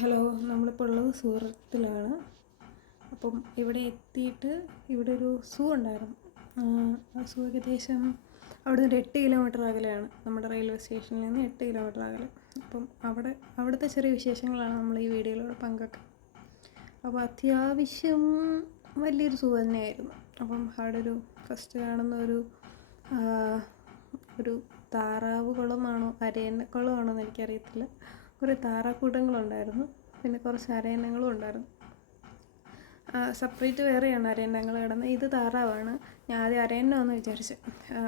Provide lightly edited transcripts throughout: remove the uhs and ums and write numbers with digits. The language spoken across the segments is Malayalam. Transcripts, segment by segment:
ഹലോ, നമ്മളിപ്പോൾ ഉള്ളത് സൂറത്തിലാണ്. അപ്പം ഇവിടെ എത്തിയിട്ട് ഇവിടെ ഒരു സൂ ഉണ്ടായിരുന്നു. ആ സൂ ഏകദേശം അവിടെ നിന്ന് 8 കിലോമീറ്റർ അകലെയാണ്. നമ്മുടെ റെയിൽവേ സ്റ്റേഷനിൽ നിന്ന് 8 കിലോമീറ്റർ അകലെ. അപ്പം അവിടുത്തെ ചെറിയ വിശേഷങ്ങളാണ് നമ്മൾ ഈ വീഡിയോയിലൂടെ പങ്കുവെക്കുക. അപ്പോൾ അത്യാവശ്യം വലിയൊരു സൂ തന്നെയായിരുന്നു. അപ്പം അവിടെ ഫസ്റ്റ് കാണുന്ന ഒരു താറാവ് കുളമാണോ അരയന്ന കുളമാണോ എന്ന് എനിക്കറിയത്തില്ല. കുറേ താറാക്കൂട്ടങ്ങളുണ്ടായിരുന്നു, പിന്നെ കുറച്ച് അരയന്നങ്ങളും ഉണ്ടായിരുന്നു. സെപ്പറേറ്റ് വേറെയാണ് അരയന്നങ്ങൾ കിടന്നത്. ഇത് താറാവാണ്. ഞാൻ ആദ്യം അരയന്നമാണെന്ന് വിചാരിച്ചു.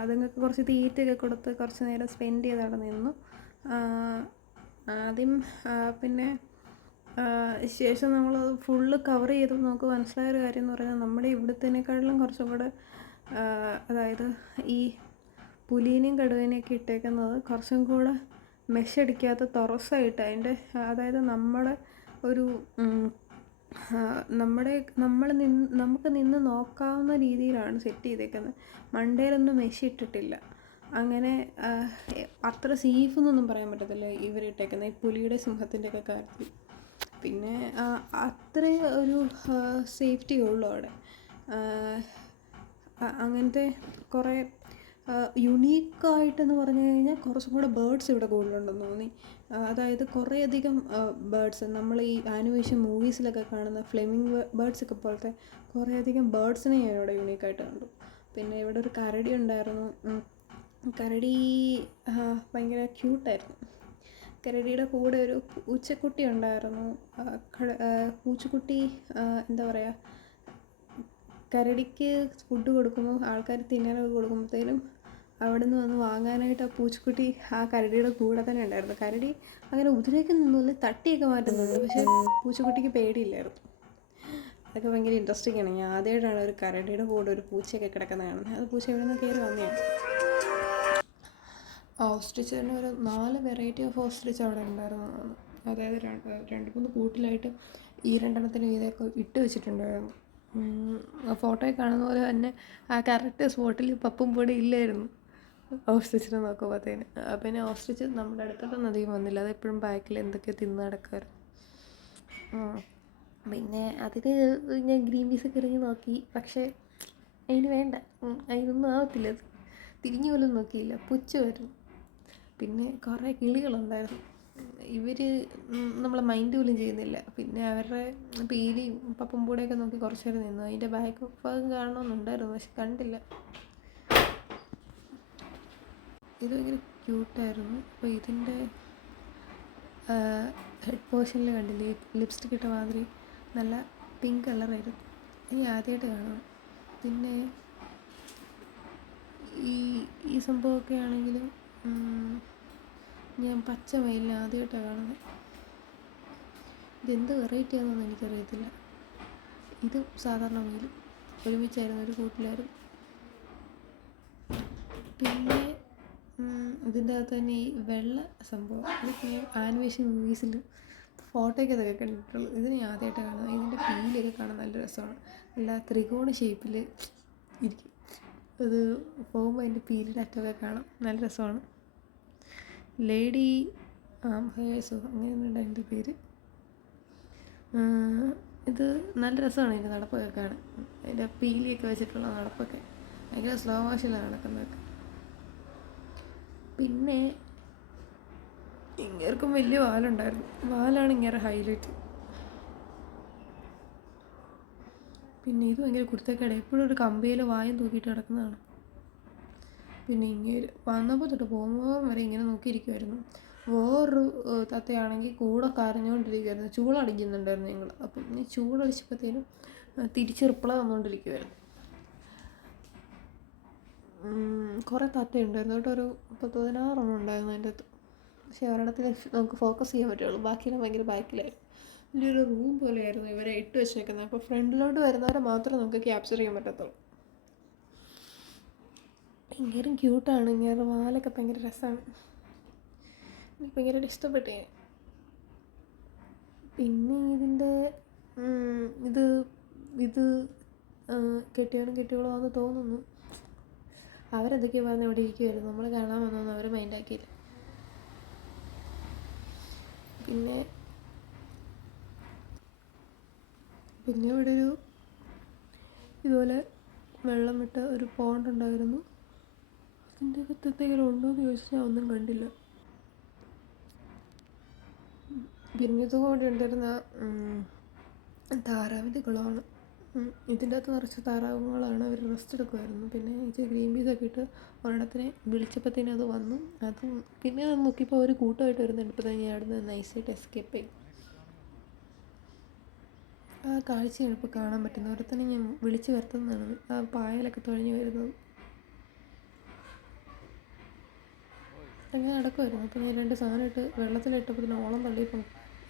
അതുങ്ങൾക്ക് കുറച്ച് തീറ്റയൊക്കെ കൊടുത്ത് കുറച്ച് നേരം സ്പെൻഡ് ചെയ്ത് അവിടെ നിന്നു. ആദ്യം പിന്നെ ശേഷം നമ്മൾ ഫുള്ള് കവർ ചെയ്ത് നമുക്ക് മനസ്സിലായൊരു കാര്യം എന്ന് പറഞ്ഞാൽ നമ്മുടെ ഇവിടുത്തേക്കാട്ടിലും കുറച്ചും കൂടെ, അതായത് ഈ പുലീനെയും കടുവേനെയൊക്കെ ഇട്ടേക്കുന്നത് കുറച്ചും കൂടെ മെഷടിക്കാത്ത തുറസായിട്ട് അതിൻ്റെ, അതായത് നമ്മുടെ ഒരു നമുക്ക് നിന്ന് നോക്കാവുന്ന രീതിയിലാണ് സെറ്റ് ചെയ്തേക്കുന്നത്. മണ്ടയിലൊന്നും മെഷ് ഇട്ടിട്ടില്ല. അങ്ങനെ അത്ര സേഫ് എന്നൊന്നും പറയാൻ പറ്റത്തില്ല ഇവരിട്ടേക്കുന്നത്, ഈ പുലിയുടെ സിംഹത്തിൻ്റെ ഒക്കെ കാര്യത്തിൽ. പിന്നെ അത്ര ഒരു സേഫ്റ്റി ഉള്ളൂ അവിടെ. അങ്ങനത്തെ കുറേ യുണീക്കായിട്ടെന്ന് പറഞ്ഞു കഴിഞ്ഞാൽ കുറച്ചും കൂടെ ബേർഡ്സ് ഇവിടെ കൂടുതലുണ്ടെന്ന് തോന്നി. അതായത് കുറേയധികം ബേർഡ്സ്, നമ്മൾ ഈ ആനിമേഷൻ മൂവീസിലൊക്കെ കാണുന്ന ഫ്ലെമിംഗ് ബേർഡ്സൊക്കെ പോലത്തെ കുറേയധികം ബേർഡ്സിനെ ഞാൻ ഇവിടെ യുണീക്കായിട്ട് കണ്ടു. പിന്നെ ഇവിടെ ഒരു കരടി ഉണ്ടായിരുന്നു. കരടി ഭയങ്കര ക്യൂട്ടായിരുന്നു. കരടിയുടെ കൂടെ ഒരു പൂച്ചക്കുട്ടി ഉണ്ടായിരുന്നു. പൂച്ചക്കുട്ടി എന്താ പറയുക, കരടിക്ക് ഫുഡ് കൊടുക്കുമ്പോൾ ആൾക്കാർ തിന്നാനൊക്കെ കൊടുക്കുമ്പോഴത്തേനും അവിടെ നിന്ന് വന്ന് വാങ്ങാനായിട്ട് ആ പൂച്ചക്കുട്ടി ആ കരടിയുടെ കൂടെ തന്നെ ഉണ്ടായിരുന്നു. കരടി അങ്ങനെ ഉപദ്രവിക്കാൻ നിന്നൊന്നും തട്ടിയൊക്കെ മാറ്റുന്നുണ്ട്, പക്ഷേ പൂച്ചക്കുട്ടിക്ക് പേടിയില്ലായിരുന്നു. അതൊക്കെ ഭയങ്കര ഇൻട്രസ്റ്റിംഗ് ആണ്. ഞാൻ ആദ്യമായിട്ടാണ് ഒരു കരടിയുടെ കൂടെ ഒരു പൂച്ചയൊക്കെ കിടക്കുന്നത് കാണുന്നത്. അത് പൂച്ച എവിടെ നിന്ന് കയറി വന്നതാണ്. ഓസ്ട്രിച്ച് തന്നെ ഒരു 4 വെറൈറ്റി ഓഫ് ഓസ്ട്രിച്ച് അവിടെ ഉണ്ടായിരുന്നു. അതായത് 2-3 കൂട്ടിലായിട്ട് ഈ 2 വീതമൊക്കെ ഇട്ട് വെച്ചിട്ടുണ്ടായിരുന്നു. ഫോട്ടോയിൽ കാണുന്ന പോലെ തന്നെ ആ കറക്റ്റ് സ്പോട്ടിൽ പപ്പും പൊടി ഇല്ലായിരുന്നു ഓസ്ട്രിച്ചിനെ നോക്കുമ്പോഴത്തേന്. പിന്നെ ഓസ്ട്രിച്ച് നമ്മുടെ അടുത്തോട്ടൊന്നും അധികം വന്നില്ല. അതെപ്പോഴും ബാക്കിൽ എന്തൊക്കെയോ തിന്ന് നടക്കുമായിരുന്നു. പിന്നെ അതിന് ഞാൻ ഗ്രീൻ പീസൊക്കെ എറിഞ്ഞ് നോക്കി, പക്ഷേ അതിന് വേണ്ട, അതിനൊന്നും ആവത്തില്ല. അത് തിരിഞ്ഞു പോലും നോക്കിയില്ല, പുച്ഛമായിരുന്നു. പിന്നെ കുറേ കിളികളുണ്ടായിരുന്നു. ഇവർ നമ്മളെ മൈൻഡ് പോലും ചെയ്യുന്നില്ല. പിന്നെ അവരുടെ പീലിയും പപ്പും പൂടെയൊക്കെ നോക്കി കുറച്ച് നേരം നിന്നു. അതിൻ്റെ ബാക്ക് ഭാഗം കാണണമെന്നുണ്ടായിരുന്നു, പക്ഷെ കണ്ടില്ല. ഇത് ഭയങ്കര ക്യൂട്ടായിരുന്നു. അപ്പോൾ ഇതിൻ്റെ ഹെഡ് പോർഷനിൽ കണ്ടില്ലേ, ലിപ്സ്റ്റിക് ഇട്ട മാതിരി നല്ല പിങ്ക് കളറായിരുന്നു. ഇനി ആദ്യമായിട്ട് കാണണം. പിന്നെ ഈ സംഭവമൊക്കെ ആണെങ്കിലും ഞാൻ പച്ച മയിലിനെ ആദ്യമായിട്ടാണ് കാണുന്നത്. ഇതെന്ത് വെറൈറ്റി ആണെന്നൊന്നും എനിക്കറിയത്തില്ല. ഇതും സാധാരണ മയിൽ ഒരുമിച്ചായിരുന്നു, ഒരു കൂട്ടിലായിരുന്നു. പിന്നെ ഇതിൻ്റെ അകത്ത് തന്നെ ഈ വെള്ള സംഭവം, ഇതൊക്കെ ഞാൻ ആനിമേഷൻ മൂവീസിൽ ഫോട്ടോയ്ക്കതൊക്കെ കണ്ടിട്ടുള്ളൂ. ഇതിന് ആദ്യമായിട്ട് കാണുന്നത്. ഇതിൻ്റെ പീലൊക്കെ കാണാൻ നല്ല രസമാണ്. നല്ല ത്രികോണ ഷേപ്പിൽ ഇരിക്കും. അത് പോകുമ്പോൾ അതിൻ്റെ പീലിൻ്റെ അറ്റമൊക്കെ കാണാം, നല്ല രസമാണ്. ലേഡി ഹേഴ്സോ അങ്ങനെയുണ്ട് അതിൻ്റെ പേര്. ഇത് നല്ല രസമാണ് ഇതിൻ്റെ നടപ്പൊക്കെ കാണാൻ. അതിൻ്റെ പീലിയൊക്കെ വെച്ചിട്ടുള്ള നടപ്പൊക്കെ ഭയങ്കര സ്ലോ മോഷനിലാണ് നടക്കുന്നതൊക്കെ. പിന്നെ ഇങ്ങേർക്കും വലിയ വാലുണ്ടായിരുന്നു. വാലാണ് ഇങ്ങേറെ ഹൈലൈറ്റ്. പിന്നെ ഇത് ഭയങ്കര കുരുത്തക്കേട്, എപ്പോഴും ഒരു കമ്പിയിൽ വായും തൂക്കിയിട്ട് കിടക്കുന്നതാണ്. പിന്നെ ഇങ്ങനെ വന്നപ്പോൾ തൊട്ട് പോകുമ്പോൾ വരെ ഇങ്ങനെ നോക്കിയിരിക്കുമായിരുന്നു. വേറൊരു തത്തയാണെങ്കിൽ കൂടെ കരഞ്ഞുകൊണ്ടിരിക്കുമായിരുന്നു. ചൂളടിക്കുന്നുണ്ടായിരുന്നു ഞങ്ങൾ. അപ്പം ഈ ചൂളടിച്ചപ്പോഴത്തേനും തിരിച്ച് റിപ്ലൈ വന്നുകൊണ്ടിരിക്കുമായിരുന്നു. കുറേ തത്തയുണ്ടായിരുന്നു കേട്ടോ, ഒരു 16 ഉണ്ടായിരുന്നു അതിൻ്റെ അകത്ത്. പക്ഷേ ഒരിടത്തിൽ നമുക്ക് ഫോക്കസ് ചെയ്യാൻ പറ്റുള്ളൂ, ബാക്കിയെല്ലാം ഭയങ്കര ബാക്കിലായിരുന്നു. വലിയൊരു റൂം പോലെയായിരുന്നു ഇവരെ ഇട്ട് വെച്ചേക്കുന്നത്. അപ്പോൾ ഫ്രണ്ടിലോട്ട് വരുന്നവരെ മാത്രമേ നമുക്ക് ക്യാപ്ചർ ചെയ്യാൻ പറ്റത്തുള്ളൂ. ഭയങ്കര ക്യൂട്ടാണ്. ഇങ്ങനെ വാലൊക്കെ ഭയങ്കര രസമാണ്. എനിക്ക് ഭയങ്കരമായിട്ട് ഇഷ്ടപ്പെട്ടു. പിന്നെ ഇതിൻ്റെ ഇത് കെട്ടിയോളാന്ന് തോന്നുന്നു. അവരെന്തൊക്കെയോ പറഞ്ഞ് അവിടെ ഇരിക്കുമായിരുന്നു. നമ്മൾ കാണാൻ വന്നതൊന്നും അവർ മൈൻഡാക്കിയില്ല. പിന്നെ പിന്നെ ഇവിടെ ഒരു ഇതുപോലെ വെള്ളം വിട്ട ഒരു പോണ്ട് ഉണ്ടായിരുന്നു. അതിൻ്റെ അകത്ത് എന്തെങ്കിലും ഉണ്ടോ എന്ന് ചോദിച്ചാൽ ഞാൻ ഒന്നും കണ്ടില്ല. പിന്നെ ഇതുകൂടി ഉണ്ടായിരുന്ന താറാവിൻ്റെ കുളമാണ്. ഇതിൻ്റെ അകത്ത് നിറച്ച് താറാവുകളാണ്. അവർ റെസ്റ്റ് എടുക്കുമായിരുന്നു. പിന്നെ ഇച്ചിരി ഗ്രീൻ പീസൊക്കെ ഇട്ട് ഒരെണ്ണത്തിനെ വിളിച്ചപ്പോഴത്തേനും അത് വന്നു. അത് പിന്നെ അത് നോക്കിയപ്പോൾ അവർ കൂട്ടമായിട്ട് വരുന്നുണ്ട്. ഇപ്പോൾ ഞാൻ അവിടെ നിന്ന് നൈസായിട്ട് എസ്കേപ്പ് ചെയ്യും. ആ കാഴ്ചയാണ് ഇപ്പോൾ കാണാൻ പറ്റുന്നത്. ഓരോരുത്തരെ ഞാൻ വിളിച്ച് വരുത്തുന്നതാണ് ആ പായലൊക്കെ തുഴഞ്ഞു വരുന്നത്. അങ്ങനെ നടക്കുമായിരുന്നു. അപ്പോൾ ഞാൻ 2 സാധനം ഇട്ട് വെള്ളത്തിലിട്ടപ്പോൾ പിന്നെ ഓളം തള്ളിയപ്പം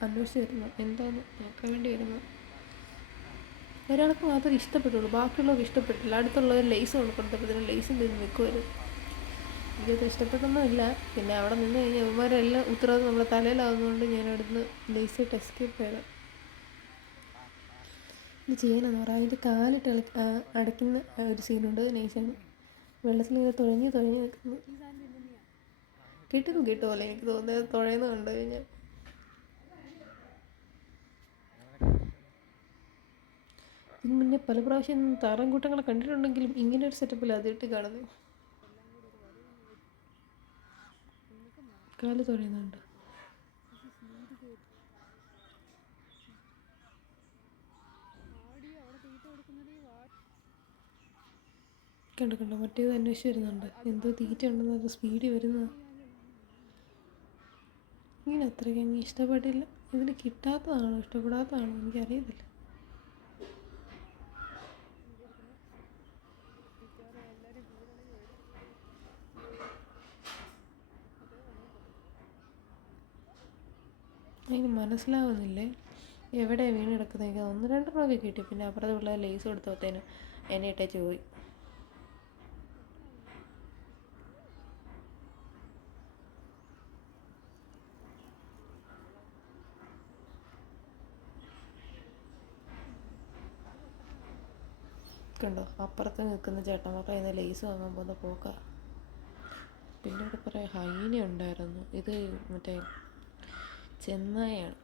അന്വേഷിച്ച് വരുന്നു എന്താണെന്ന് നോക്കാൻ വേണ്ടി വരുന്നു. ഒരാൾക്ക് മാത്രമേ ഇഷ്ടപ്പെട്ടുള്ളൂ, ബാക്കിയുള്ളവർക്ക് ഇഷ്ടപ്പെട്ടില്ല. അടുത്തുള്ളവർ ലേസ് കൊടുത്തപ്പോഴത്തേനും ലേസും തിന്ന് നിൽക്കുമായിരുന്നു. എനിക്കത് ഇഷ്ടപ്പെട്ടൊന്നുമില്ല. പിന്നെ അവിടെ നിന്ന് കഴിഞ്ഞാൽ ഇവന്മാരെല്ലാം ഉത്തരവാദിത്വം നമ്മുടെ തലയിലാവുന്നതുകൊണ്ട് ഞാൻ അവിടുന്ന് ലേസായിട്ട് എസ്കേപ്പ് ചെയ്തത്. ഇത് ചെയ്യാനെന്ന് പറയാം. അതിൻ്റെ കാലിട്ട് അടയ്ക്കുന്ന ഒരു സീനുണ്ട്. നൈസാണ് വെള്ളത്തിലിങ്ങനെ തുഴഞ്ഞ് നിൽക്കുന്നു. കിട്ടുമല്ലേ എനിക്ക് തോന്നുന്നത് തുഴയുന്നത് കണ്ടു കഴിഞ്ഞാൽ. ഇതിന് മുന്നേ പല പ്രാവശ്യം താറാൻകൂട്ടങ്ങളെ കണ്ടിട്ടുണ്ടെങ്കിലും ഇങ്ങനെ ഒരു സെറ്റപ്പിൽ ആദ്യമായിട്ട് കാണുന്നു. കാല് തുഴയുന്നുണ്ട്. കണ്ടോ മറ്റേത് അന്വേഷിച്ച് വരുന്നുണ്ട്. എന്തോ തീറ്റ ഉണ്ടെന്ന് അത് സ്പീഡിൽ വരുന്നത്. ഇങ്ങനെ അത്രയ്ക്ക് എനിക്ക് ഇഷ്ടപ്പെട്ടില്ല. ഇതിന് കിട്ടാത്തതാണോ ഇഷ്ടപ്പെടാത്തതാണോ എനിക്കറിയത്തില്ല. അതിന് മനസ്സിലാവുന്നില്ലേ എവിടെയാണ് വീണ് കിടക്കുന്നത്. എനിക്ക് 1-2 കിട്ടി. പിന്നെ അപ്പുറത്തെ പിള്ളേർ ലേസ് കൊടുത്തോത്തേനും എന്നെ ഇട്ടേച്ച് പോയി. കണ്ടോ അപ്പുറത്ത് നിൽക്കുന്ന ചേട്ടന്മാർക്ക് അതിന് ലേസ് വാങ്ങാൻ പോകുന്ന പോക്ക. പിന്നെ ഇവിടെ കുറേ ഹൈന ഉണ്ടായിരുന്നു. ഇത് മറ്റേ ചെന്നായാണ്.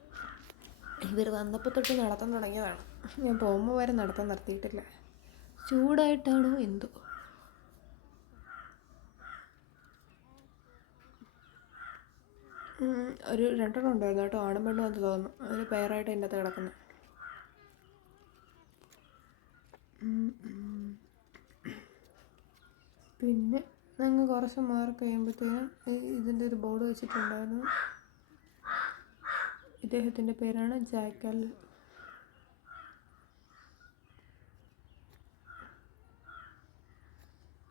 ഇവർ വന്നപ്പോൾ തൊട്ട് നടത്താൻ തുടങ്ങിയതാണ്. ഞാൻ പോകുമ്പോൾ വരെ നടത്താൻ നിർത്തിയിട്ടില്ല. ചൂടായിട്ടാണോ എന്തോ. ഒരു 2 ഉണ്ടായിരുന്നു കേട്ടോ. ആണും പെണ്ണും എന്ന് തോന്നുന്നു. അതിൽ പെയറായിട്ട് അതിൻ്റെ അകത്ത് കിടക്കുന്നത്. പിന്നെ ഞങ്ങൾ കുറച്ച് മാറി കഴിയുമ്പോഴത്തേനും ഇതിൻ്റെ ഒരു ബോർഡ് വെച്ചിട്ടുണ്ടായിരുന്നു. ഇദ്ദേഹത്തിൻ്റെ പേരാണ് ജാക്കൽ.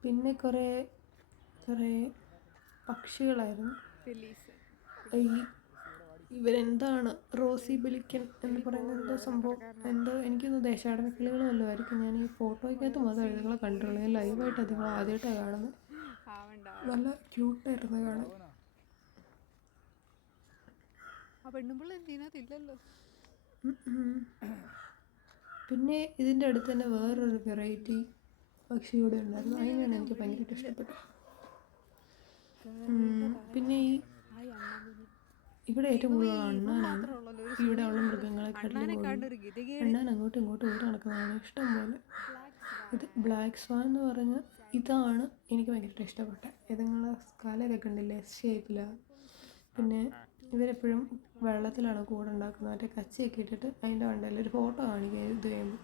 പിന്നെ കുറേ പക്ഷികളായിരുന്നു. ഇവരെന്താണ് റോസി ബെലിക്കൻ എന്ന് പറയുന്ന എന്തോ സംഭവം, എന്തോ എനിക്കൊന്ന് ദേശാടന കിളികൾ വല്ലതുമായിരിക്കും. ഞാൻ ഈ ഫോട്ടോയ്ക്കകത്ത് മാത്രമേ ഇതുങ്ങളെ കണ്ടിട്ടുള്ളൂ. ഞാൻ ലൈവായിട്ട് അതുങ്ങളെ ആദ്യമായിട്ടാണ് കാണുന്നത്. നല്ല ക്യൂട്ടായിരുന്നു കാണാൻ. പിന്നെ ഇതിൻ്റെ അടുത്ത് തന്നെ വേറൊരു വെറൈറ്റി പക്ഷി കൂടെ ഉണ്ടായിരുന്നു. അതിനാണ് എനിക്ക് ഭയങ്കരമായിട്ട് ഇഷ്ടപ്പെട്ടത്. പിന്നെ ഇവിടെ ഏറ്റവും കൂടുതൽ അണ്ണാനാണ്. ഇവിടെ ഉള്ള മൃഗങ്ങളെക്കാട്ടിലും അണ്ണാൻ അങ്ങോട്ടും ഇങ്ങോട്ടും ഓടി നടക്കുന്നതാണ് ഇഷ്ടം പോലെ. ഇത് ബ്ലാക്ക് സ്വാൻ എന്ന് പറഞ്ഞ ഇതാണ് എനിക്ക് ഭയങ്കര ഇഷ്ടപ്പെട്ടത്. ഇതുങ്ങളെ കാലൊക്കെ ഉണ്ടില്ലേ ഷേപ്പിലാണ്. പിന്നെ ഇവരെപ്പോഴും വെള്ളത്തിലാണ് കൂടെ ഉണ്ടാക്കുന്നത്. മറ്റേ കച്ചിയൊക്കെ ഇട്ടിട്ട് അതിൻ്റെ മണ്ടയിൽ ഒരു ഫോട്ടോ കാണിക്കുക ഇത് കഴിയുമ്പോൾ.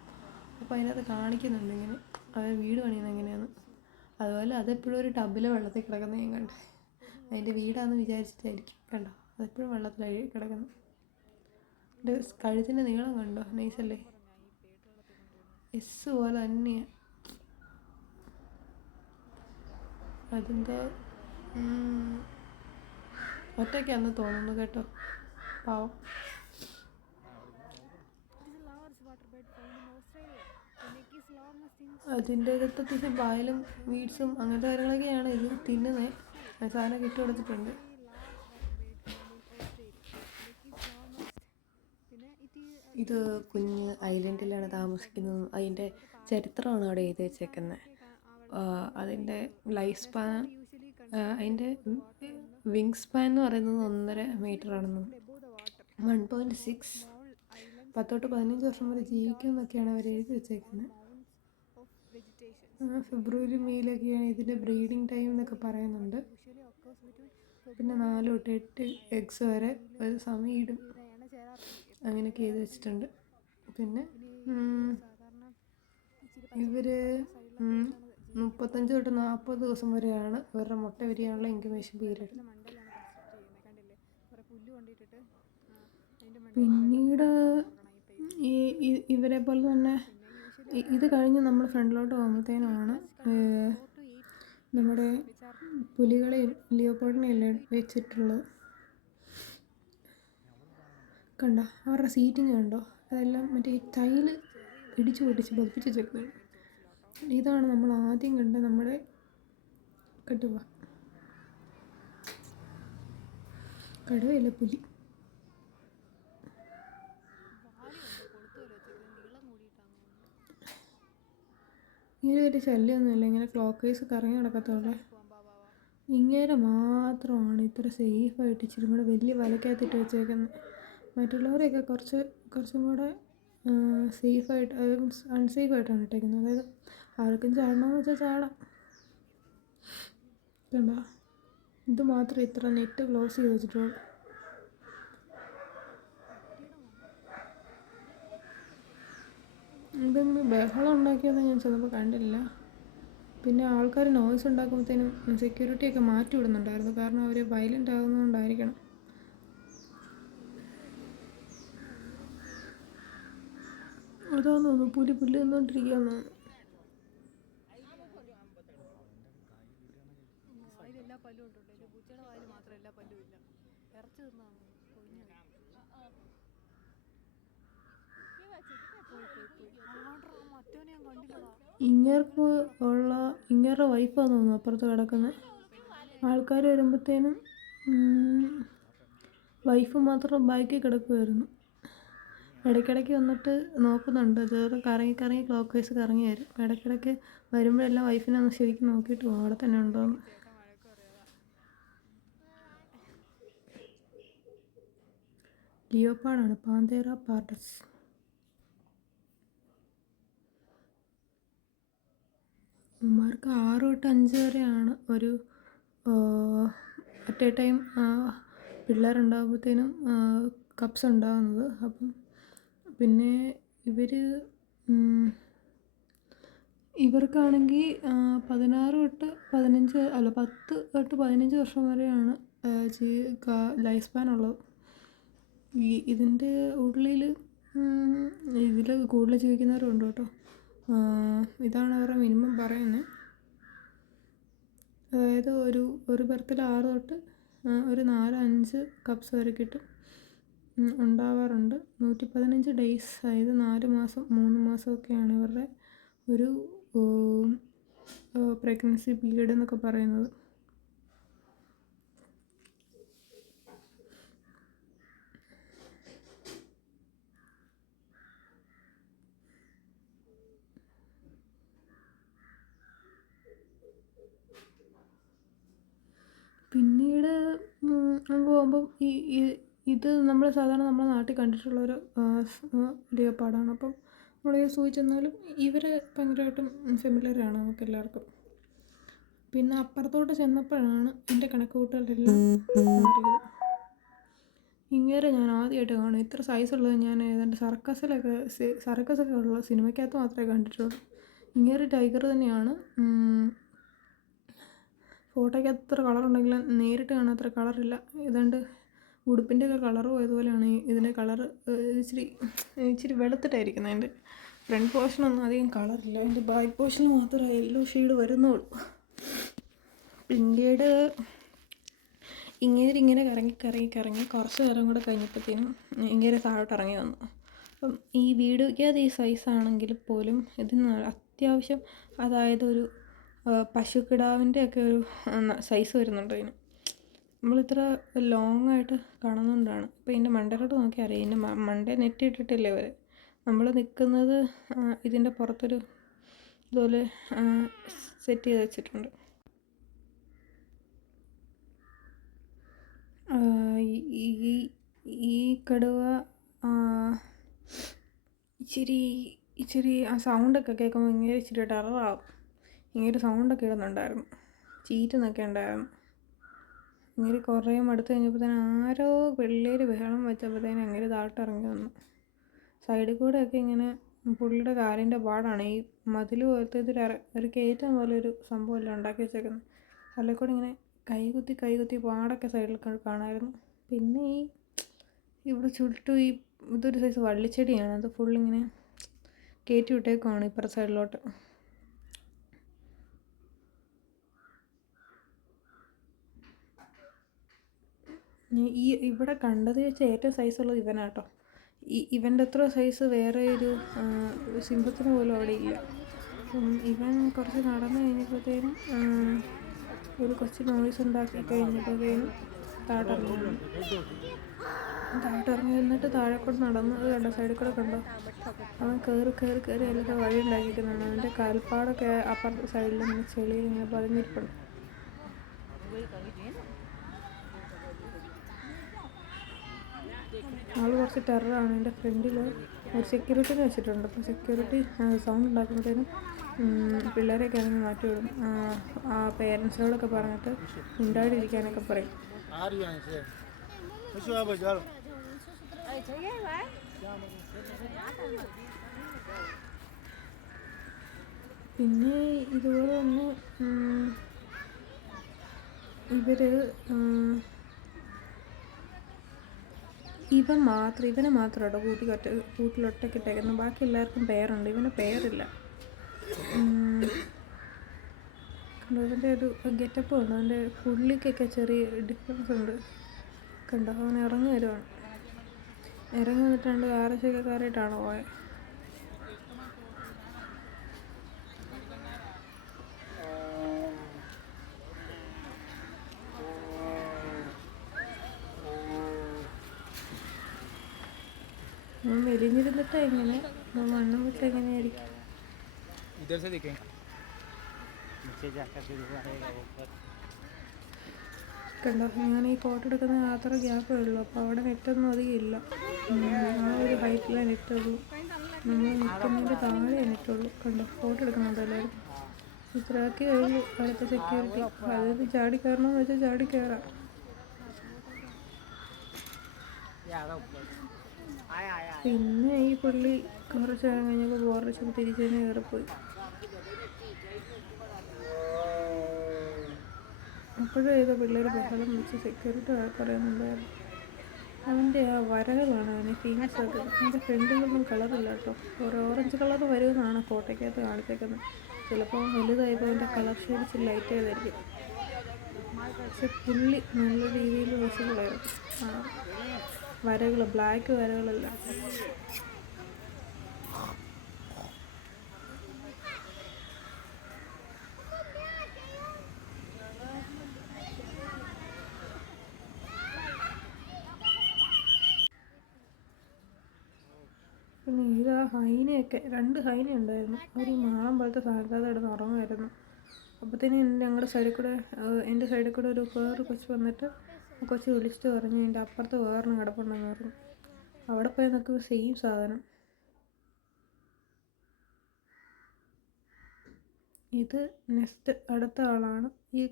അപ്പോൾ അതിനകത്ത് കാണിക്കുന്നുണ്ട് ഇങ്ങനെ അവർ വീട് പണിയുന്നത് എങ്ങനെയാണ്. അതുപോലെ അതെപ്പോഴും ഒരു ടബിലെ വെള്ളത്തിൽ കിടക്കുന്നത് ഞാൻ കണ്ടു. അതിൻ്റെ വീടാണെന്ന് വിചാരിച്ചിട്ടായിരിക്കും. കണ്ടോ അതെപ്പോഴും വെള്ളത്തിലായി കിടക്കുന്നു. കഴുത്തിൻ്റെ നീളം കണ്ടോ നൈസല്ലേ. എസ് പോലെ തന്നെയാണ്. അതെന്താ ഒറ്റയ്ക്കാന്ന് തോന്നുന്നു കേട്ടോ, പാവം. അതിൻ്റെ അകത്ത് പായലും വീഡ്സും അങ്ങനത്തെ കാര്യങ്ങളൊക്കെയാണ് ഇത് തിന്നുന്നത്. സാധനം ഇട്ട് കൊടുത്തിട്ടുണ്ട്. ഇത് കുഞ്ഞ് ഐലൻഡിലാണ് താമസിക്കുന്നത്. അതിൻ്റെ ചരിത്രമാണ് അവിടെ എഴുതി വെച്ചേക്കുന്നത്. അതിൻ്റെ ലൈഫ് സ്പാൻ, അതിൻ്റെ വിങ് സ്പാൻ എന്ന് പറയുന്നത് 1.5 മീറ്റർ ആണെന്നും 1.6 10 തൊട്ട് 15 വർഷം വരെ ജീവിക്കും എന്നൊക്കെയാണ് അവർ എഴുതി വെച്ചേക്കുന്നത്. ഫെബ്രുവരി മെയ്യിലൊക്കെയാണ് ഇതിൻ്റെ ബ്രീഡിങ് ടൈം എന്നൊക്കെ പറയുന്നുണ്ട്. പിന്നെ 4 തൊട്ട് 8 എഗ്സ് വരെ ഒരു സമയം ഇടും, അങ്ങനെയൊക്കെ എഴുതി വെച്ചിട്ടുണ്ട്. പിന്നെ ഇവർ 35 തൊട്ട് 40 ദിവസം വരെയാണ് ഇവരുടെ മുട്ട വിരിയാനുള്ള ഇൻക്യുബേഷൻ പീരീഡ്. പിന്നീട് ഇവരെ പോലെ തന്നെ ഇത് കഴിഞ്ഞ് നമ്മൾ ഫ്രണ്ടിലോട്ട് പോകുമ്പോഴത്തേനാണ് നമ്മുടെ പുലികളെയും ലിയോപാർഡിനെയും വെച്ചിട്ടുള്ളത്. കണ്ടോ അവരുടെ സീറ്റിങ് കണ്ടോ? അതെല്ലാം മറ്റേ ഈ ടൈല് ഇടിച്ചു പൊട്ടിച്ച് പതിപ്പിച്ച് വെച്ചേക്കുന്നത്. ഇതാണ് നമ്മൾ ആദ്യം കണ്ട നമ്മുടെ കടുവയല്ല, പുലി. ഇങ്ങനെ വലിയ ശല്യമൊന്നുമില്ല, ഇങ്ങനെ ക്ലോക്ക് വൈസ് കറങ്ങി നടക്കത്തുള്ളൂ. ഇങ്ങനെ മാത്രമാണ് ഇത്ര സേഫായിട്ട് ഇച്ചിരി കൂടെ വലിയ വലക്കകത്തിട്ട് വെച്ചേക്കുന്നത്. മറ്റുള്ളവരെയൊക്കെ കുറച്ചും കൂടെ സേഫായിട്ട് അൺസേഫായിട്ടാണ് ഇട്ടേക്കുന്നത്. അതായത് ആർക്കും ചാടണമെന്ന് വെച്ചാൽ ചാടാം. കണ്ടോ, ഇത് മാത്രമേ ഇത്ര നെറ്റ് ക്ലോസ് ചെയ്ത് വെച്ചിട്ടുള്ളൂ. ഇതൊന്ന് ബഹളം ഉണ്ടാക്കിയൊന്നും ഞാൻ ചിലപ്പോൾ കണ്ടില്ല. പിന്നെ ആൾക്കാർ നോയ്സ് ഉണ്ടാക്കുമ്പോഴത്തേനും സെക്യൂരിറ്റിയൊക്കെ മാറ്റി വിടുന്നുണ്ടായിരുന്നു, കാരണം അവർ വയലൻ്റ് ആകുന്നതുകൊണ്ടായിരിക്കണം. അതാന്ന് തോന്നുന്നു പുലി നിന്നോണ്ടിരിക്കുകയെന്ന്. ഇങ്ങേരുടെ വൈഫാന്ന് തോന്നുന്നു അപ്പുറത്ത് കിടക്കുന്നത്. ആൾക്കാർ വരുമ്പോഴത്തേനും വൈഫ് മാത്രം ബാക്കിൽ കിടക്കുമായിരുന്നു. ഇടയ്ക്കിടയ്ക്ക് വന്നിട്ട് നോക്കുന്നുണ്ട്, ചെറു കറങ്ങി ക്ലോക്ക് വൈസ് കറങ്ങി വരും. ഇടയ്ക്കിടയ്ക്ക് വരുമ്പോഴെല്ലാം വൈഫിനെ ഒന്ന് ശരിക്കും നോക്കിയിട്ട് പോകും അവിടെ തന്നെ ഉണ്ടോയെന്ന്. ലിയോപാർഡാണ്, പാന്തേറ പാർഡസ്. ഇവന്മാർക്ക് 6 തൊട്ട് 5 വരെയാണ് ഒരു അറ്റ് എ ടൈം പിള്ളേരുണ്ടാകുമ്പോഴത്തേനും കപ്സ് ഉണ്ടാകുന്നത്. അപ്പം പിന്നെ ഇവർക്കാണെങ്കിൽ 10 തൊട്ട് 15 വർഷം വരെയാണ് ലൈഫ് സ്പാൻ ഉള്ളത്. ഇതിൻ്റെ ഉള്ളിൽ ഇതിൽ കൂടുതൽ ജീവിക്കുന്നവരുണ്ട് കേട്ടോ. ഇതാണ് അവരുടെ മിനിമം പറയുന്നത്. അതായത് ഒരു ബർത്തിൽ 6 തൊട്ട് ഒരു 4-5 കപ്സ് വരെ കിട്ടും, ഉണ്ടാവാറുണ്ട്. 115 ഡേയ്സ്, അതായത് 4 മാസം 3 മാസമൊക്കെയാണ് ഇവരുടെ ഒരു പ്രഗ്നൻസി പീരീഡ് എന്നൊക്കെ പറയുന്നത്. പിന്നീട് അങ്ങ് പോകുമ്പം ഇത് നമ്മൾ സാധാരണ നമ്മുടെ നാട്ടിൽ കണ്ടിട്ടുള്ളൊരു ലിയോപാർഡാണ്. അപ്പം നമ്മൾ ഈ സൂചി ചെന്നാലും ഇവർ ഭയങ്കരമായിട്ടും ഫെമിലിയറാണ് നമുക്ക് എല്ലാവർക്കും. പിന്നെ അപ്പുറത്തോട്ട് ചെന്നപ്പോഴാണ് എൻ്റെ കണക്കുകൂട്ടലെല്ലാം മാറിയത്. ഇങ്ങനെ ഞാൻ ആദ്യമായിട്ട് കാണും ഇത്ര സൈസുള്ളത്. ഞാൻ ഏതാണ്ട് സർക്കസൊക്കെ ഉള്ള സിനിമയ്ക്കകത്ത് മാത്രമേ കണ്ടിട്ടുള്ളൂ. ഇങ്ങനെ ടൈഗർ തന്നെയാണ്. ഫോട്ടോയ്ക്കകത്ത് അത്ര കളറുണ്ടെങ്കിലും നേരിട്ട് കാണാൻ അത്ര കളറില്ല. ഏതാണ്ട് ഉടുപ്പിൻ്റെയൊക്കെ കളറ് പോയതുപോലെയാണ് ഇതിൻ്റെ കളറ്. ഇച്ചിരി വെളുത്തിട്ടായിരിക്കുന്നത്. അതിൻ്റെ ഫ്രണ്ട് പോർഷനൊന്നും അധികം കളറില്ല, അതിൻ്റെ ബാക്ക് പോർഷന് മാത്രമേ യെല്ലോ ഷെയ്ഡ് വരുന്നുള്ളൂ. പിന്നീട് ഇങ്ങനെ കറങ്ങി കുറച്ച് നേരം കൂടെ കഴിഞ്ഞപ്പോഴത്തേനും ഇങ്ങനെ താഴോട്ട് ഇറങ്ങി വന്നു. അപ്പം ഈ വീഡിയോയ്ക്കകത്ത് ഈ സൈസാണെങ്കിൽ പോലും ഇതിന് അത്യാവശ്യം, അതായത് ഒരു പശുക്കിടാവിൻ്റെ ഒക്കെ ഒരു സൈസ് വരുന്നുണ്ട് ഇതിന്. നമ്മളിത്ര ലോങ് ആയിട്ട് കാണുന്നതുകൊണ്ടാണ്. ഇപ്പോൾ ഇതിൻ്റെ മണ്ടയിലോട്ട് നോക്കിയാൽ അറിയാം, ഇതിൻ്റെ മണ്ടേ നെറ്റ് ഇട്ടിട്ടില്ലേ ഇവർ. നമ്മൾ നിൽക്കുന്നത് ഇതിൻ്റെ പുറത്തൊരു ഇതുപോലെ സെറ്റ് ചെയ്ത് വെച്ചിട്ടുണ്ട്. ഈ കടുവ ഇച്ചിരി ഇച്ചിരി ആ സൗണ്ടൊക്കെ കേൾക്കുമ്പോൾ ഇങ്ങനെ ഇച്ചിരി ടെററാവും. ഇങ്ങനെ സൗണ്ടൊക്കെ ഇടുന്നുണ്ടായിരുന്നു, ചീറ്റുന്നൊക്കെ ഉണ്ടായിരുന്നു. ഇങ്ങനെ കുറേ അടുത്ത് കഴിഞ്ഞപ്പോഴത്തേനും ആരോ പിള്ളേർ ബഹളം വെച്ചപ്പോഴത്തേനും അങ്ങനെ താഴ്ത്തിറങ്ങി വന്നു. സൈഡിൽ കൂടെയൊക്കെ ഇങ്ങനെ പുള്ളിയുടെ കാലിൻ്റെ പാടാണ്. ഈ മതിൽ പോലത്തെ ഒരു കയറ്റം പോലെ ഒരു സംഭവമല്ല ഉണ്ടാക്കി വെച്ചേക്കുന്നത്. അതിൽ കൂടെ ഇങ്ങനെ കൈകുത്തി പാടൊക്കെ സൈഡിൽ കാണാമായിരുന്നു. പിന്നെ ഇവിടെ ചുറ്റും ഇതൊരു സൈസ് വള്ളിച്ചെടിയാണ്, അത് ഫുള്ളിങ്ങനെ കയറ്റി വിട്ടേക്കുവാണ് ഇപ്പുറ സൈഡിലോട്ട്. ഇവിടെ കണ്ടത് വെച്ച് ഏറ്റവും സൈസുള്ളത് ഇവനാട്ടോ. ഇവൻ്റെ അത്ര സൈസ് വേറെ ഒരു സിംഹത്തിന് പോലും അവിടെ ഇല്ല. ഇവൻ കുറച്ച് നടന്നു കഴിഞ്ഞപ്പോഴത്തേനും ഒരു കൊച്ചു നോയ്സ് ഉണ്ടാക്കി കഴിഞ്ഞപ്പോഴത്തേനും താഴോട്ടിറങ്ങി എന്നിട്ട് താഴെ കൂടെ നടന്ന് കണ്ടോ, സൈഡിൽ കൂടെ കണ്ടോ, അവൻ കയറി അതിലൊക്കെ വഴി ഉണ്ടാക്കിയിരിക്കുന്നതാണ്. അവൻ്റെ കാൽപ്പാടൊക്കെ അപ്പുറത്തെ സൈഡിൽ ഇങ്ങനെ ചെളിയിൽ ഇങ്ങനെ പതിഞ്ഞിരിപ്പുണ്ട്. ആൾ കുറച്ച് ടെററാണ്. എൻ്റെ ഫ്രണ്ടിൽ ഒരു സെക്യൂരിറ്റിനെ വെച്ചിട്ടുണ്ട്. അപ്പോൾ സെക്യൂരിറ്റി സൗണ്ട് ഉണ്ടാക്കുമ്പോഴത്തേനും പിള്ളേരെയൊക്കെ അതിന് മാറ്റി വിടും. ആ പേരൻസിനോടൊക്കെ പറഞ്ഞിട്ട് മിണ്ടാതിരിക്കാനൊക്കെ പറയും. പിന്നെ ഇതുപോലെ തന്നെ ഇവനെ മാത്രം കേട്ടോ കൂട്ടിലൊറ്റയ്ക്ക് ഇട്ടേക്കുന്നു. ബാക്കി എല്ലാവർക്കും പേരുണ്ട്, ഇവന് പേരില്ല. ഇവൻ്റെ ഒരു ഗെറ്റപ്പ് ഉണ്ട്, അവൻ്റെ പുള്ളിക്കൊക്കെ ചെറിയ ഡിഫറൻസ് ഉണ്ട്. കണ്ടോ, അവൻ ഇറങ്ങി വരുവാണ്. ഇറങ്ങി വന്നിട്ട് 2 കാറശക്കാരായിട്ടാണ് പോയത്. മെലിഞ്ഞിരുന്നിട്ട് എങ്ങനെ വണ്ണം വെച്ച് എങ്ങനെയായിരിക്കും? കണ്ടോ, ഞാൻ ഈ ഫോട്ടോ എടുക്കുന്ന അത്ര ഗ്യാപ്പേ ഉള്ളൂ. അപ്പോൾ അവിടെ നെറ്റൊന്നും അധികം ഇല്ല. ആ ഒരു ഹൈറ്റിലേ നെറ്റുള്ളൂ. നമ്മൾ നിൽക്കുന്നതിൻ്റെ താഴെ നെറ്റുള്ളൂ. കണ്ടോ, ഫോട്ടോ എടുക്കുന്നുണ്ട് എല്ലാവരും. ഇത്രയൊക്കെ ഉള്ളൂ അടുത്ത സെക്യൂരിറ്റി. അതായത് ചാടി കയറണമെന്ന് വെച്ചാൽ ചാടി കയറാം. പിന്നെ ഈ പുള്ളി കുറച്ച് നേരം കഴിഞ്ഞപ്പോൾ ബോറടിച്ചപ്പോൾ തിരിച്ചു തന്നെ കയറിപ്പോയി. അപ്പോഴും ഏതോ പിള്ളേർ ബഹളം വെച്ച് സെക്യൂരിറ്റി പറയുന്നുണ്ടായിരുന്നു. അവൻ്റെ ആ വരകളാണ് അവനെ ഫേമസ് ആക്കുന്നത്. അവൻ്റെ ഫ്രണ്ടുകളൊന്നും കളറില്ല കേട്ടോ, ഒരു ഓറഞ്ച് കളർ വരുമെന്നാണ് ഫോട്ടോയ്ക്കകത്ത് കാണിച്ചേക്കുന്നത്. ചിലപ്പോൾ വലുതായപ്പോൾ അവൻ്റെ കളർ ഷെയ്ഡ് ഇച്ചിരി ലൈറ്റ് ചെയ്തായിരിക്കും. പക്ഷെ പുള്ളി നല്ല രീതിയിൽ വിസിബിളായിരുന്നു. വരകൾ ബ്ലാക്ക് വരകളല്ല. പിന്നെ ഇതാ ഹൈനയൊക്കെ 2 ഹൈന ഉണ്ടായിരുന്നു. അവർ ഈ മാളം പോലത്തെ സാധനത്താതെ കിടന്ന് ഉറങ്ങുമായിരുന്നു. അപ്പോഴത്തേനും എൻ്റെ സൈഡിൽ കൂടെ ഒരു വേറൊരു കൊച്ച് വന്നിട്ട് കൊച്ച് വിളിച്ചിട്ട് പറഞ്ഞു എൻ്റെ അപ്പുറത്ത് വേറൊന്നും കിടപ്പുണ്ടെന്ന് പറഞ്ഞു. അവിടെ പോയി നോക്കുമ്പോൾ സെയിം സാധനം. ഇത് നെക്സ്റ്റ് അടുത്ത ആളാണ്. ഈ